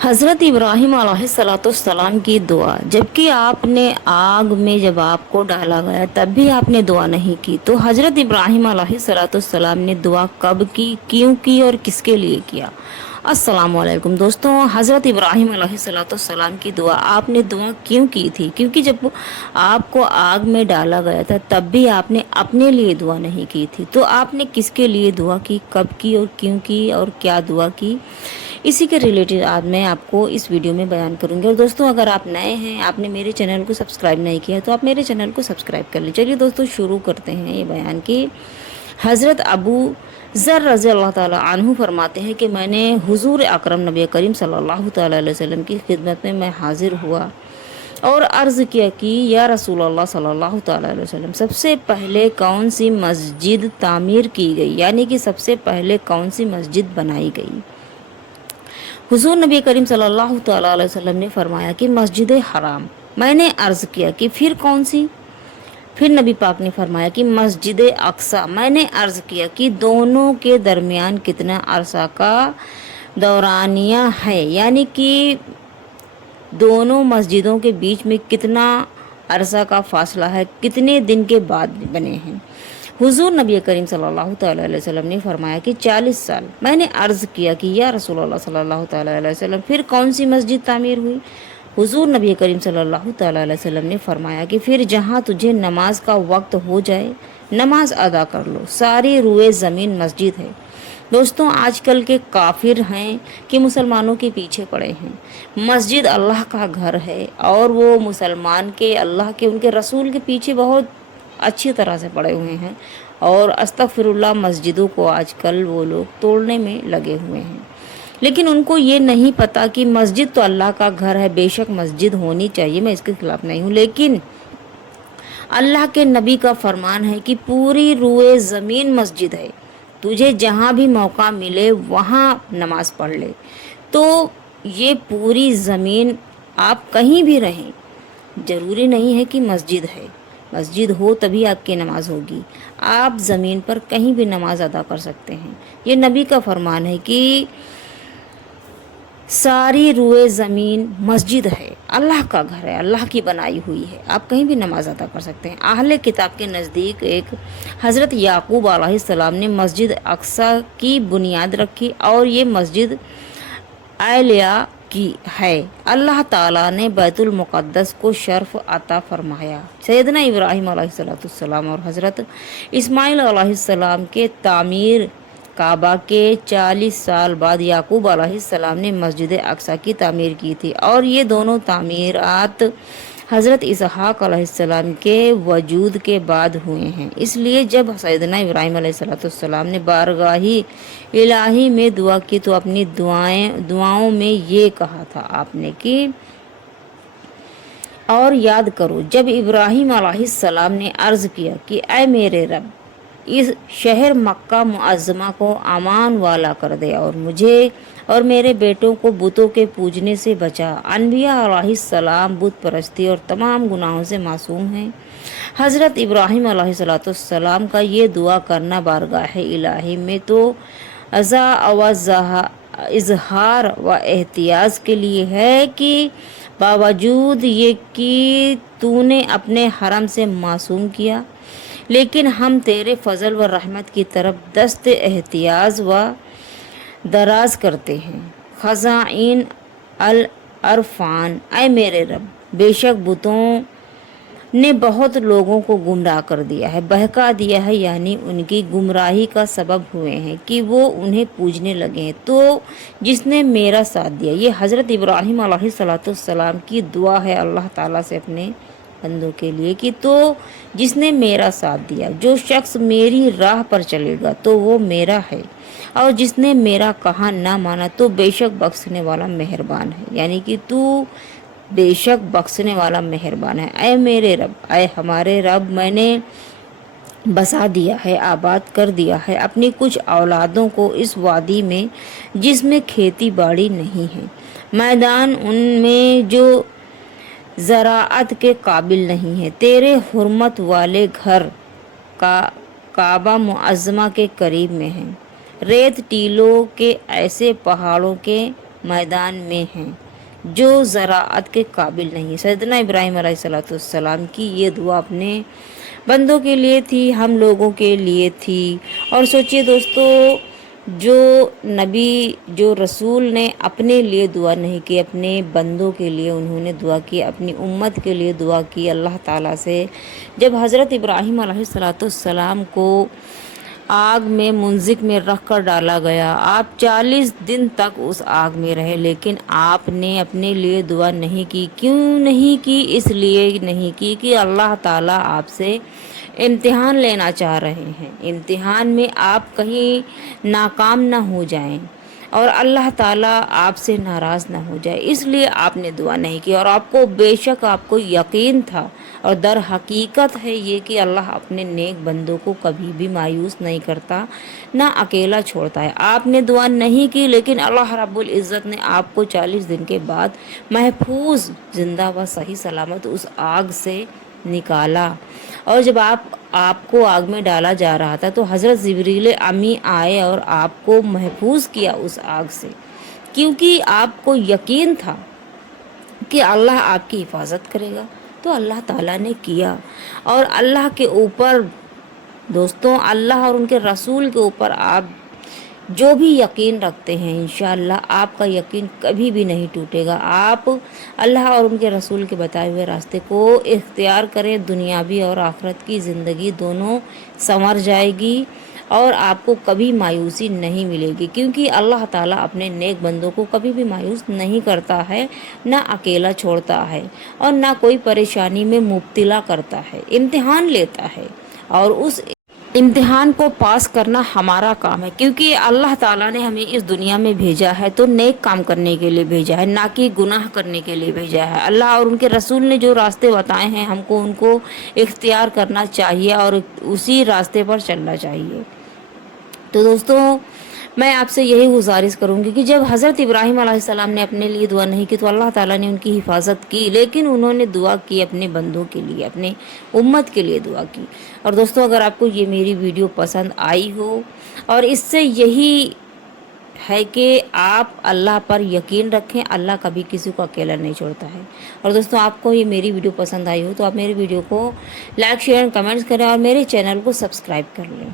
حضرت ابراہیم علیہ السلام کی دعا، جبکہ آپ نے آگ میں جب آپ کو ڈالا گیا تب بھی آپ نے دعا نہیں کی، تو حضرت ابراہیم علیہ السلام نے دعا کب کی، کیوں کی اور کس کے لیے کیا؟ السلام علیکم دوستوں، حضرت ابراہیم علیہ السلام کی دعا آپ نے دعا کیوں کی تھی؟ کیونکہ جب آپ کو آگ میں ڈالا گیا تھا تب بھی آپ نے اپنے لیے دعا نہیں کی تھی، تو آپ نے کس کے لیے دعا کی، کب کی اور کیوں کی اور کیا دعا کی؟ اسی کے ریلیٹڈ آج میں آپ کو اس ویڈیو میں بیان کروں گی۔ اور دوستوں، اگر آپ نئے ہیں، آپ نے میرے چینل کو سبسکرائب نہیں کیا تو آپ میرے چینل کو سبسکرائب کر لیں۔ چلیے دوستوں، شروع کرتے ہیں یہ بیان کی۔ حضرت ابو ذر رضی اللہ تعالیٰ عنہ فرماتے ہیں کہ میں نے حضور اکرم نبی کریم صلی اللہ تعالیٰ علیہ وسلم کی خدمت میں حاضر ہوا اور عرض کیا کہ یا رسول اللہ صلی اللہ تعالیٰ علیہ وسلم، سب سے پہلے کون سی مسجد تعمیر کی گئی، یعنی کہ سب سے پہلے کون سی مسجد بنائی گئی؟ حضور نبی کریم صلی اللہ تعالیٰ علیہ وسلم نے فرمایا کہ مسجد حرام۔ میں نے عرض کیا کہ پھر کون سی؟ پھر نبی پاک نے فرمایا کہ مسجد اقصی۔ میں نے عرض کیا کہ دونوں کے درمیان کتنا عرصہ کا دورانیہ ہے، یعنی کہ دونوں مسجدوں کے بیچ میں کتنا عرصہ کا فاصلہ ہے، کتنے دن کے بعد بنے ہیں؟ حضور نبی کریم صلی اللہ تعالیٰ علیہ وسلم نے فرمایا کہ 40 سال۔ میں نے عرض کیا کہ یا رسول اللہ صلی اللہ تعالیٰ علیہ وسلم، پھر کون سی مسجد تعمیر ہوئی؟ حضور نبی کریم صلی اللہ تعالیٰ علیہ وسلم نے فرمایا کہ پھر جہاں تجھے نماز کا وقت ہو جائے نماز ادا کر لو، ساری روئے زمین مسجد ہے۔ دوستوں، آج کل کے کافر ہیں کہ مسلمانوں کے پیچھے پڑے ہیں۔ مسجد اللہ کا گھر ہے اور وہ مسلمان کے، اللہ کے، ان کے رسول کے پیچھے بہت اچھی طرح سے پڑے ہوئے ہیں، اور استغفر اللہ مسجدوں کو آج کل وہ لوگ توڑنے میں لگے ہوئے ہیں۔ لیکن ان کو یہ نہیں پتا کہ مسجد تو اللہ کا گھر ہے، بے شک مسجد ہونی چاہیے، میں اس کے خلاف نہیں ہوں، لیکن اللہ کے نبی کا فرمان ہے کہ پوری روئے زمین مسجد ہے، تجھے جہاں بھی موقع ملے وہاں نماز پڑھ لے۔ تو یہ پوری زمین، آپ کہیں بھی رہیں، ضروری نہیں ہے کہ مسجد ہے، مسجد ہو تبھی آپ کی نماز ہوگی، آپ زمین پر کہیں بھی نماز ادا کر سکتے ہیں۔ یہ نبی کا فرمان ہے کہ ساری روئے زمین مسجد ہے، اللہ کا گھر ہے، اللہ کی بنائی ہوئی ہے، آپ کہیں بھی نماز ادا کر سکتے ہیں۔ اہل کتاب کے نزدیک ایک حضرت یعقوب علیہ السلام نے مسجد اقصی کی بنیاد رکھی اور یہ مسجد ایلیا کی ہے۔ اللہ تعالیٰ نے بیت المقدس کو شرف عطا فرمایا۔ سیدنا ابراہیم علیہ السلام اور حضرت اسماعیل علیہ السلام کے تعمیر کعبہ کے 40 سال بعد یعقوب علیہ السلام نے مسجد اقصی کی تعمیر کی تھی، اور یہ دونوں تعمیرات حضرت اسحاق علیہ السلام کے وجود کے بعد ہوئے ہیں۔ اس لیے جب سیدنا ابراہیم علیہ السلام نے بارگاہ الہی میں دعا کی تو اپنی دعاؤں میں یہ کہا تھا آپ نے کہ اور یاد کرو جب ابراہیم علیہ السلام نے عرض کیا کہ اے میرے رب، اس شہر مکہ معظمہ کو امان والا کر دے اور مجھے اور میرے بیٹوں کو بتوں کے پوجنے سے بچا۔ انبیاء علیہ السلام بت پرستی اور تمام گناہوں سے معصوم ہیں۔ حضرت ابراہیم علیہ السلام کا یہ دعا کرنا بارگاہ الہی میں تو عزا و اظہار و احتیاط کے لیے ہے کہ باوجود یہ کہ تو نے اپنے حرم سے معصوم کیا، لیکن ہم تیرے فضل و رحمت کی طرف دست احتیاط و دراز کرتے ہیں۔ خزائن العرفان، اے میرے رب، بے شک بتوں نے بہت لوگوں کو گمراہ کر دیا ہے، بہکا دیا ہے، یعنی ان کی گمراہی کا سبب ہوئے ہیں کہ وہ انہیں پوجنے لگے ہیں۔ تو جس نے میرا ساتھ دیا، یہ حضرت ابراہیم علیہ السلام کی دعا ہے اللہ تعالیٰ سے اپنے بندوں کے لیے کہ تو جس نے میرا ساتھ دیا، جو شخص میری راہ پر چلے گا تو وہ میرا ہے، اور جس نے میرا کہا نہ مانا تو بے شک بخشنے والا مہربان ہے، یعنی کہ تو بے شک بخشنے والا مہربان ہے۔ اے میرے رب، اے ہمارے رب، میں نے بسا دیا ہے، آباد کر دیا ہے اپنی کچھ اولادوں کو اس وادی میں جس میں کھیتی باڑی نہیں ہے، میدان ان میں جو زراعت کے قابل نہیں ہے، تیرے حرمت والے گھر کا کعبہ معظمہ کے قریب میں ہیں، ریت ٹیلوں کے ایسے پہاڑوں کے میدان میں ہیں جو زراعت کے قابل نہیں. سیدنا ابراہیم علیہ السلام کی یہ دعا اپنے بندوں کے لیے تھی، ہم لوگوں کے لیے تھی. اور سوچئے دوستو، جو نبی، جو رسول نے اپنے لیے دعا نہیں کی، اپنے بندوں کے لیے انہوں نے دعا کی، اپنی امت کے لیے دعا کی اللہ تعالیٰ سے. جب حضرت ابراہیم علیہ السلام کو آگ میں منجک میں رکھ کر ڈالا گیا، آپ 40 دن تک اس آگ میں رہے، لیکن آپ نے اپنے لیے دعا نہیں کی. کیوں نہیں کی؟ اس لیے نہیں کی کہ اللہ تعالیٰ آپ سے امتحان لینا چاہ رہے ہیں. امتحان میں آپ کہیں ناکام نہ ہو جائیں اور اللہ تعالیٰ آپ سے ناراض نہ ہو جائے، اس لیے آپ نے دعا نہیں کی. اور آپ کو بے شک آپ کو یقین تھا اور در حقیقت ہے یہ کہ اللہ اپنے نیک بندوں کو کبھی بھی مایوس نہیں کرتا، نہ اکیلا چھوڑتا ہے. آپ نے دعا نہیں کی، لیکن اللہ رب العزت نے آپ کو 40 دن کے بعد محفوظ، زندہ و صحیح سلامت اس آگ سے نکالا. اور جب آپ کو آگ میں ڈالا جا رہا تھا تو حضرت جبریل امی آئے اور آپ کو محفوظ کیا اس آگ سے، کیونکہ آپ کو یقین تھا کہ اللہ آپ کی حفاظت کرے گا. تو اللہ تعالیٰ نے کیا. اور اللہ کے اوپر دوستوں، اللہ اور ان کے رسول کے اوپر آپ جو بھی یقین رکھتے ہیں، انشاءاللہ آپ کا یقین کبھی بھی نہیں ٹوٹے گا. آپ اللہ اور ان کے رسول کے بتائے ہوئے راستے کو اختیار کریں، دنیاوی اور آخرت کی زندگی دونوں سنور جائے گی اور آپ کو کبھی مایوسی نہیں ملے گی، کیونکہ اللہ تعالیٰ اپنے نیک بندوں کو کبھی بھی مایوس نہیں کرتا ہے، نہ اکیلا چھوڑتا ہے اور نہ کوئی پریشانی میں مبتلا کرتا ہے. امتحان لیتا ہے اور اس امتحان کو پاس کرنا ہمارا کام ہے، کیونکہ اللہ تعالیٰ نے ہمیں اس دنیا میں بھیجا ہے تو نیک کام کرنے کے لیے بھیجا ہے، نہ کہ گناہ کرنے کے لیے بھیجا ہے. اللہ اور ان کے رسول نے جو راستے بتائے ہیں ہم کو ان کو اختیار کرنا چاہیے اور اسی راستے پر چلنا چاہیے. تو دوستوں، میں آپ سے یہی گزارش کروں گی کہ جب حضرت ابراہیم علیہ السلام نے اپنے لیے دعا نہیں کی تو اللہ تعالیٰ نے ان کی حفاظت کی، لیکن انہوں نے دعا کی اپنے بندوں کے لیے، اپنے امت کے لیے دعا کی. اور دوستوں، اگر آپ کو یہ میری ویڈیو پسند آئی ہو اور اس سے یہی ہے کہ آپ اللہ پر یقین رکھیں، اللہ کبھی کسی کو اکیلا نہیں چھوڑتا ہے. اور دوستوں، آپ کو یہ میری ویڈیو پسند آئی ہو تو آپ میری ویڈیو کو لائک، شیئر، کمنٹس کریں اور میرے چینل کو سبسکرائب کر لیں.